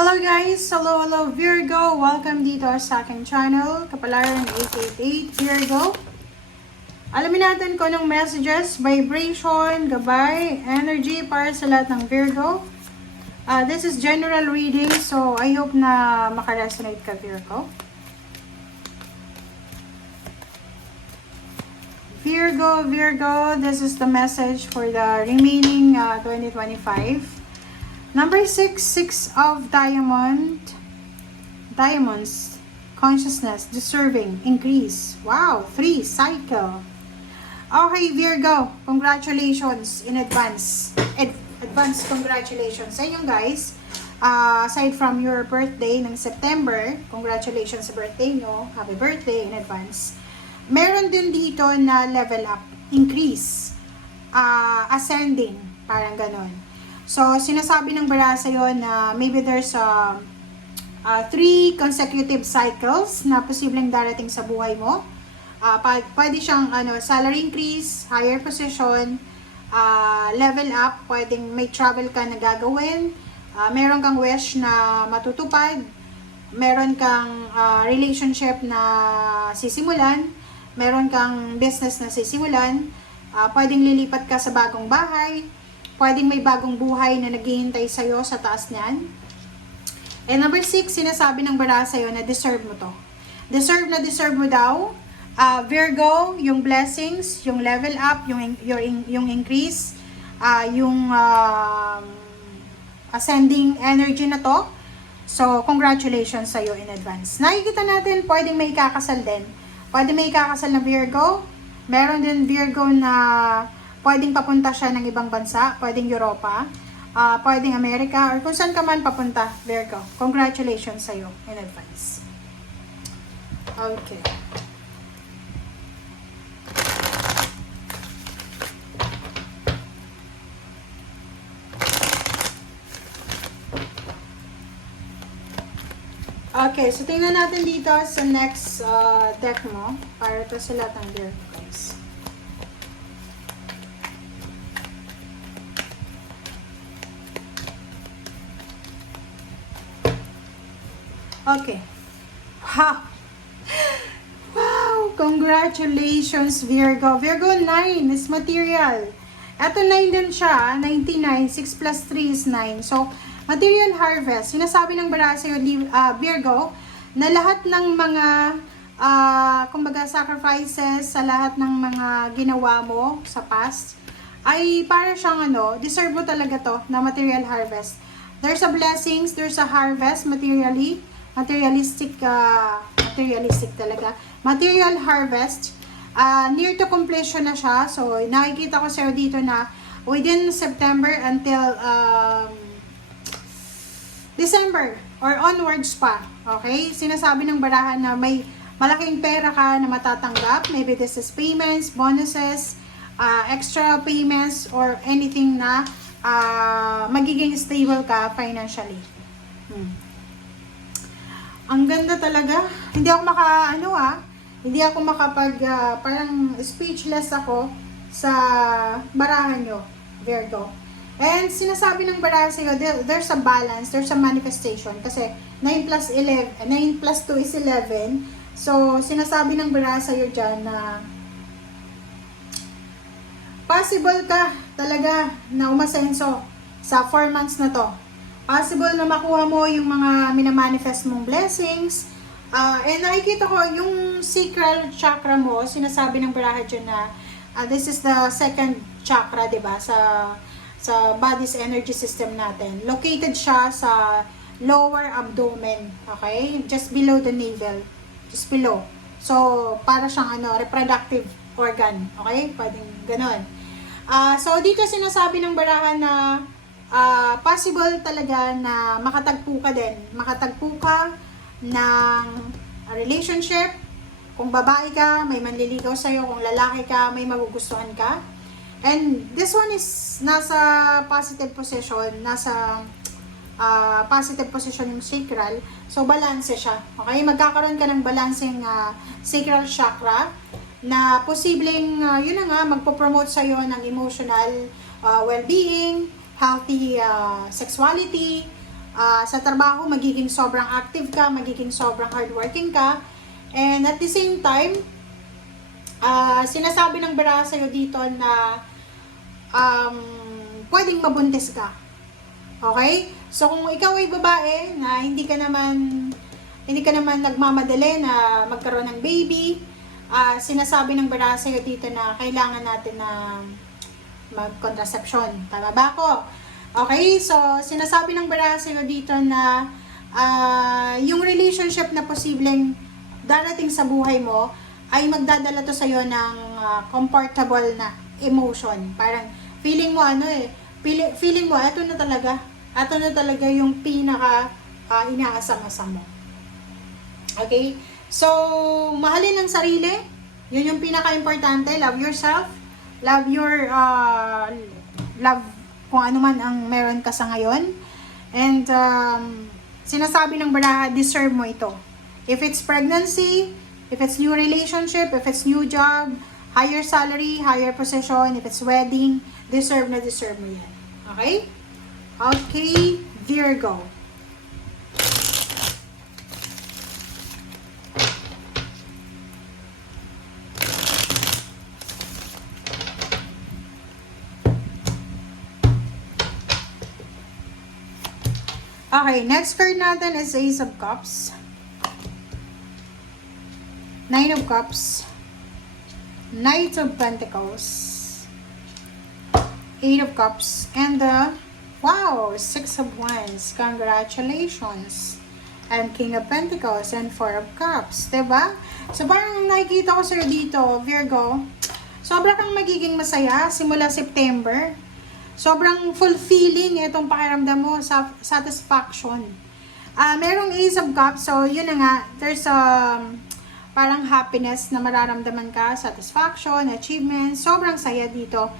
Hello guys! Hello Virgo! Welcome dito sa aking channel, Kapalaran 888 Virgo. Alamin natin kung anong messages, vibration, gabay, energy para sa lahat ng Virgo. This is general reading, so I hope na makaresonate ka, Virgo. Virgo, this is the message for the remaining 2025. Number 6, Six of Diamonds, consciousness, deserving, increase. Wow, 3, cycle. Okay, Virgo, congratulations in advance. Advance congratulations sa inyo guys. Aside from your birthday ng September, congratulations sa birthday nyo. Happy birthday in advance. Meron din dito na level up, increase, ascending, parang ganon. So, sinasabi ng bara sa'yo na maybe there's 3 consecutive cycles na posibleng darating sa buhay mo. Pwede siyang salary increase, higher position, level up, pwedeng may travel ka na gagawin, meron kang wish na matutupad, meron kang relationship na sisimulan, meron kang business na sisimulan, pwedeng lilipat ka sa bagong bahay, pwedeng may bagong buhay na naghihintay sa'yo sa taas niyan. And number 6, sinasabi ng bara sa'yo na deserve mo to. Deserve mo daw. Virgo, yung blessings, yung level up, yung increase, yung ascending energy na to. So, congratulations sa'yo in advance. Nakikita natin, pwedeng may ikakasal din. Pwedeng may ikakasal na Virgo. Meron din Virgo na pwedeng papunta siya ng ibang bansa, pwedeng Europa, pwedeng Amerika, or kung saan ka man papunta, Virgo. Congratulations sa'yo in advance. Okay. Okay, so tingnan natin dito sa next deck mo, para to sa lahat ng Virgo guys. Okay. Wow! Wow! Congratulations, Virgo. Virgo, 9 is material. Ito 9 din siya. 99. 6 plus 3 is 9. So, material harvest. Sinasabi ng bara sa'yo, Virgo, na lahat ng mga kumbaga sacrifices sa lahat ng mga ginawa mo sa past ay para siyang deserve mo talaga to na material harvest. There's a blessings, there's a harvest materialistic talaga. Material harvest. Near to completion na siya. So, nakikita ko sa'yo dito na within September until December or onwards pa. Okay? Sinasabi ng barahan na may malaking pera ka na matatanggap. Maybe this is payments, bonuses, extra payments, or anything na magiging stable ka financially. Ang ganda talaga. Hindi ako hindi ako parang speechless ako sa barahan nyo, Virgo. And sinasabi ng barahan sa'yo, there's a balance, there's a manifestation. Kasi 9 plus 2 is 11. So, sinasabi ng barahan sa'yo dyan na possible ka talaga na umasenso sa 4 months na to. Possible na makuha mo yung mga minamanifest mong blessings. And nakikita ko yung sacral chakra mo, sinasabi ng baraha dyan na this is the second chakra, diba? Sa body's energy system natin. Located siya sa lower abdomen, okay? Just below the navel. Just below. So, para siyang reproductive organ, okay? Pwedeng ganon. So, dito sinasabi ng baraha na possible talaga na makatagpo ka ng relationship. Kung babae ka, may manliligaw sa'yo. Kung lalaki ka, may magugustuhan ka. And this one is nasa positive position, positive position yung sacral. So, balance siya. Okay? Magkakaroon ka ng balancing sacral chakra na posibleng, magpo-promote sa'yo ng emotional well-being, healthy sexuality, Sa trabaho, magiging sobrang active ka, magiging sobrang hardworking ka. And at the same time, sinasabi ng bara sa'yo dito na pwedeng mabuntis ka. Okay? So, kung ikaw ay babae na hindi ka naman nagmamadali na magkaroon ng baby, sinasabi ng bara sa'yo dito na kailangan natin na mag-contraception. Tama ba ako? Okay? So, sinasabi ng bara sa'yo dito na yung relationship na posibleng darating sa buhay mo ay magdadala to sa'yo ng comfortable na emotion. Parang feeling mo feeling mo, ito na talaga yung pinaka inaasam-asam mo. Okay? So, mahalin ang sarili. Yun yung pinaka-importante. Love yourself. Love your, love kung ano man ang meron ka sa ngayon. And, sinasabi ng baraha, deserve mo ito. If it's pregnancy, if it's new relationship, if it's new job, higher salary, higher position, if it's wedding, deserve na deserve mo yan. Okay? Okay, Virgo. Okay, next card natin is Ace of Cups, Nine of Cups, Knight of Pentacles, Eight of Cups, and wow, Six of Wands. Congratulations. And King of Pentacles and Four of Cups. Diba? So, parang nakikita ko sa'yo dito, Virgo, sobra kang magiging masaya simula September. Sobrang fulfilling itong pakiramdam mo, satisfaction. Merong Ace of Cups, so yun na nga, there's parang happiness na mararamdaman ka, satisfaction, achievement, sobrang saya dito.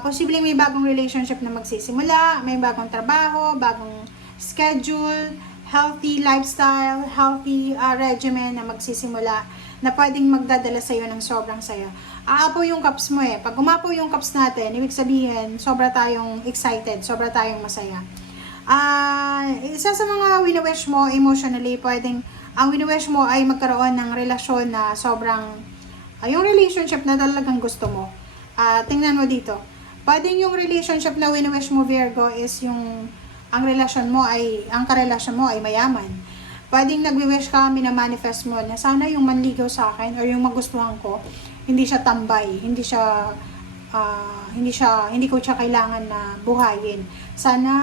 Posibleng may bagong relationship na magsisimula, may bagong trabaho, bagong schedule, healthy lifestyle, healthy regimen na magsisimula na pwedeng magdadala sa'yo ng sobrang saya. Aapaw yung cups mo eh. Pag umapaw yung cups natin, ibig sabihin, sobra tayong excited, sobra tayong masaya. Isa sa mga wini-wish mo emotionally, ang wini-wish mo ay magkaroon ng relasyon na sobrang, yung relationship na talagang gusto mo. Tingnan mo dito. Pwedeng yung relationship na wini-wish mo, Virgo, is ang karelasyon mo ay mayaman. Pwedeng nagwi-wish ka, minamanifest mo na sana yung manligaw sa akin or yung magustuhan ko, hindi siya tambay, hindi ko siya kailangan na buhayin. Sana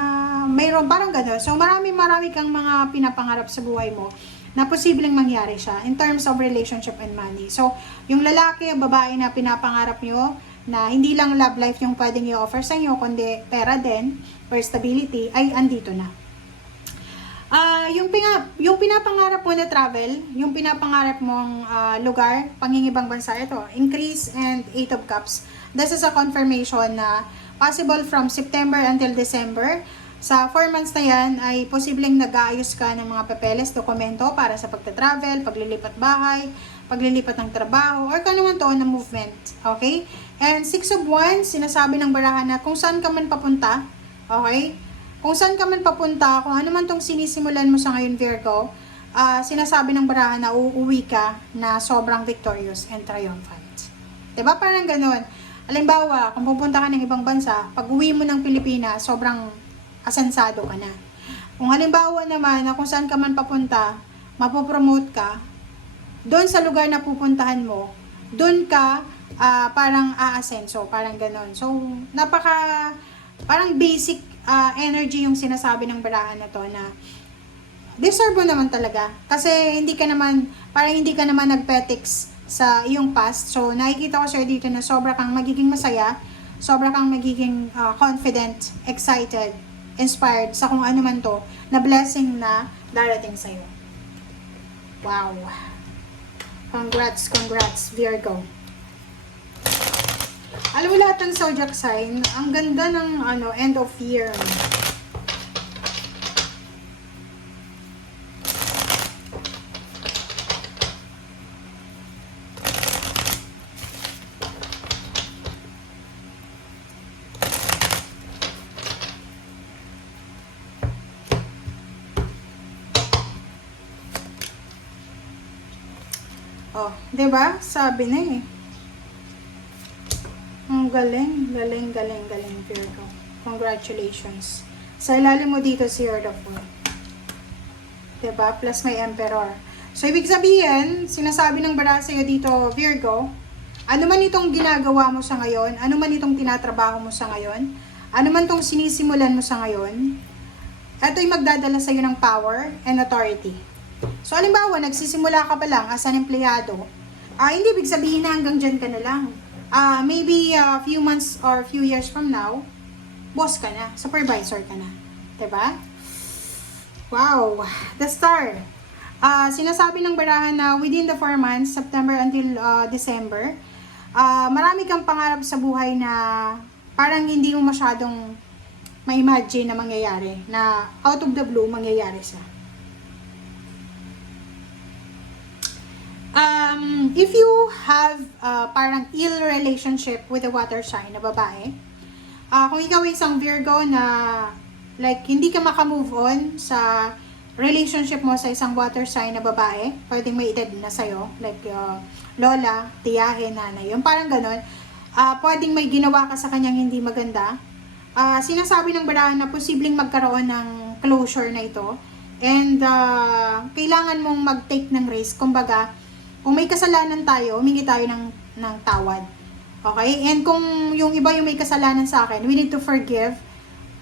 mayroon parang gano'n. So marami kang mga pinapangarap sa buhay mo na posibleng mangyari siya in terms of relationship and money. So yung lalaki o babae na pinapangarap nyo na hindi lang love life yung pwedeng i-offer sa inyo, kundi pera din or stability, ay andito na. Yung pinapangarap mo na travel, yung pinapangarap mong lugar, pangingibang bansa, ito, increase and Eight of Cups. This is a confirmation na possible from September until December. Sa 4 months na yan, ay posibleng nag-aayos ka ng mga papeles, dokumento para sa pagta-travel, paglilipat bahay, paglilipat ng trabaho, or kung naman to na movement. Okay? And Six of Wands, sinasabi ng barahan na kung saan ka man papunta, okay? Kung saan ka man papunta, kung ano man tong sinisimulan mo sa ngayon, Virgo, sinasabi ng barahan na uuwi ka na sobrang victorious and triumphant. Diba? Parang ganun. Halimbawa, kung pupunta ka ng ibang bansa, pag uwi mo ng Pilipinas, sobrang asensado ka na. Kung halimbawa naman, na kung saan ka man papunta, mapopromote ka, doon sa lugar na pupuntahan mo, doon ka parang aasenso, parang ganun. So, parang basic energy yung sinasabi ng barahan na to na deserve mo naman talaga. Kasi hindi ka naman nagpetix sa iyong past. So, nakikita ko sa'yo dito na sobra kang magiging masaya, sobra kang magiging confident, excited, inspired sa kung ano man to na blessing na darating sa'yo. Wow! Congrats, Virgo. Alam mo lahat ng zodiac sign, ang ganda ng end of year. Oh, 'di ba? Sabi na eh. Ang galing, galing, galing, galing, Virgo. Congratulations. Sa ilalim mo dito si Lord of War. 'Di ba? Plus may Emperor. So, ibig sabihin, sinasabi ng baraha sa'yo dito, Virgo, ano man itong ginagawa mo sa ngayon, ano man itong tinatrabaho mo sa ngayon, ano man itong sinisimulan mo sa ngayon, ito'y magdadala sa'yo ng power and authority. So, halimbawa, nagsisimula ka pa lang as an empleyado, hindi ibig sabihin na hanggang dyan ka na lang. Maybe a few months or few years from now, boss ka na, supervisor ka na. Diba? Wow! The Star. Sinasabi ng barahan na within the 4 months, September until December, marami kang pangarap sa buhay na parang hindi mo masyadong ma-imagine na mangyayari, na out of the blue mangyayari siya. If you have parang ill relationship with a water sign na babae, kung ikaw ay isang Virgo na like hindi ka makamove on sa relationship mo sa isang water sign na babae, pwedeng may edad na sa'yo, like lola, tiyahin, nanay, yung parang ganon, pwedeng may ginawa ka sa kanyang hindi maganda. Sinasabi ng barahan na posibleng magkaroon ng closure na ito, and kailangan mong mag-take ng risk. Kumbaga, kung may kasalanan tayo, humingi tayo ng tawad. Okay? And kung yung iba yung may kasalanan sa akin, we need to forgive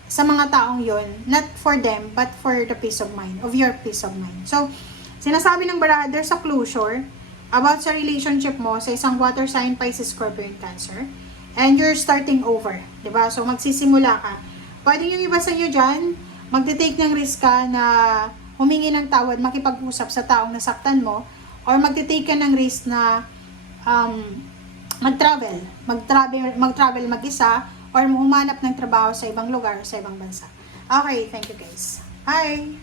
sa mga taong yon, not for them, but for the peace of mind, of your peace of mind. So, sinasabi ng baraha, there's a closure about sa relationship mo sa isang water sign, Pisces, Scorpio, and Cancer. And you're starting over. Diba? So, magsisimula ka. Pwede yung iba sa inyo dyan, magte-take ng risk ka na humingi ng tawad, makipag-usap sa taong nasaktan mo, or magte-take ka ng risk na mag-travel mag-isa, or humanap ng trabaho sa ibang lugar, sa ibang bansa. Okay, thank you guys. Bye!